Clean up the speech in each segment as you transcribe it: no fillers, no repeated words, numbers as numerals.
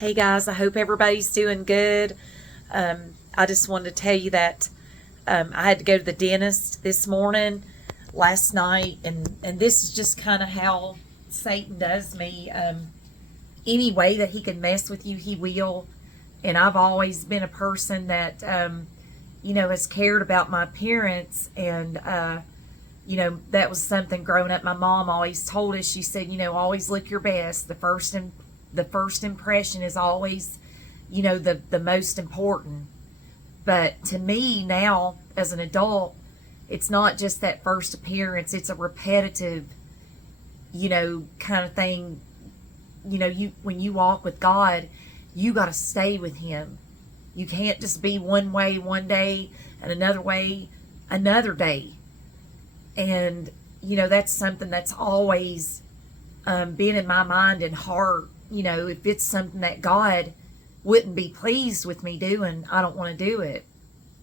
Hey guys, I hope everybody's doing good. I just wanted to tell you that I had to go to the dentist this morning, last night, and this is just kind of how Satan does me. Any way that he can mess with you, he will. And I've always been a person that, has cared about my appearance. And, that was something growing up. My mom always told us, she said, always look your best. The first impression is always, the most important. But to me now, as an adult, it's not just that first appearance, it's a repetitive, kind of thing. You when you walk with God, you got to stay with him. You can't just be one way one day and another way another day. And that's something that's always been in my mind and heart. If it's something that God wouldn't be pleased with me doing, I don't want to do it.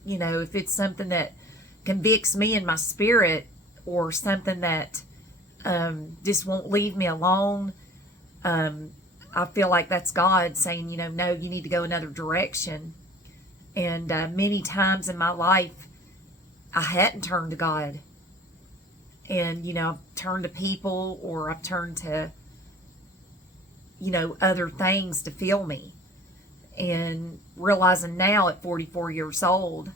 If it's something that convicts me in my spirit, or something that just won't leave me alone, I feel like that's God saying, no, you need to go another direction. And many times in my life, I hadn't turned to God. And, I've turned to people, or I've turned to, other things to fill me. And realizing now at 44 years old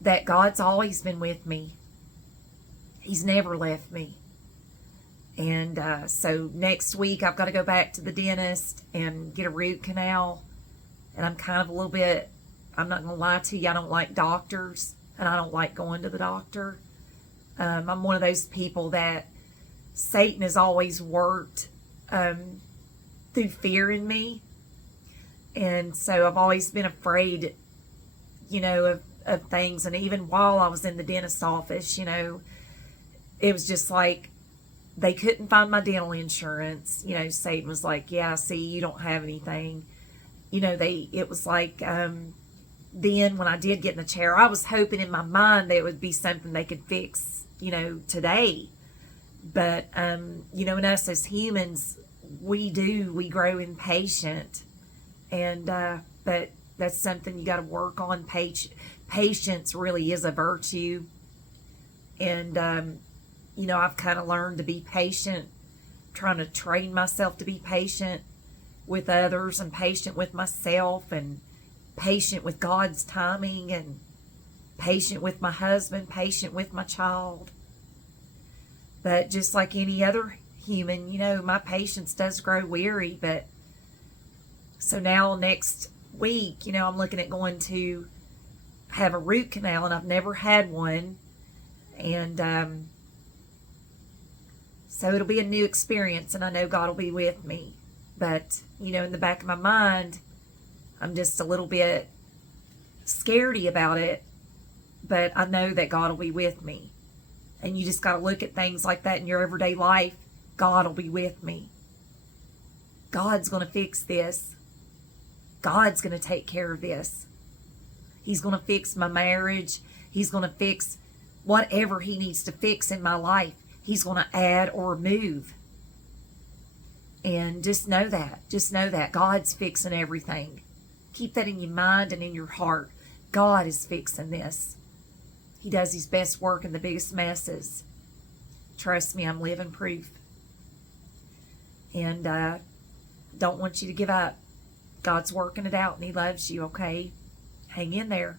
that God's always been with me. He's never left me. And so next week I've got to go back to the dentist and get a root canal. And I'm kind of a little bit, I'm not going to lie to you, I don't like doctors. And I don't like going to the doctor. I'm one of those people that Satan has always worked through fear in me. And so I've always been afraid, of things. And even while I was in the dentist's office, it was just like they couldn't find my dental insurance. Satan was like, yeah, see, you don't have anything. It was like, then when I did get in the chair, I was hoping in my mind that it would be something they could fix, today. But, in us as humans, we grow impatient. And, but that's something you got to work on. Patience really is a virtue. And, I've kind of learned to be patient, trying to train myself to be patient with others and patient with myself and patient with God's timing and patient with my husband, patient with my child. But just like any other human, my patience does grow weary. But so now next week, I'm looking at going to have a root canal, and I've never had one. And so it'll be a new experience, and I know God will be with me. But, in the back of my mind, I'm just a little bit scaredy about it, but I know that God will be with me. And you just got to look at things like that in your everyday life. God will be with me. God's going to fix this. God's going to take care of this. He's going to fix my marriage. He's going to fix whatever he needs to fix in my life. He's going to add or remove. And just know that. Just know that God's fixing everything. Keep that in your mind and in your heart. God is fixing this. He does his best work in the biggest messes. Trust me, I'm living proof. And don't want you to give up. God's working it out, and he loves you, okay? Hang in there.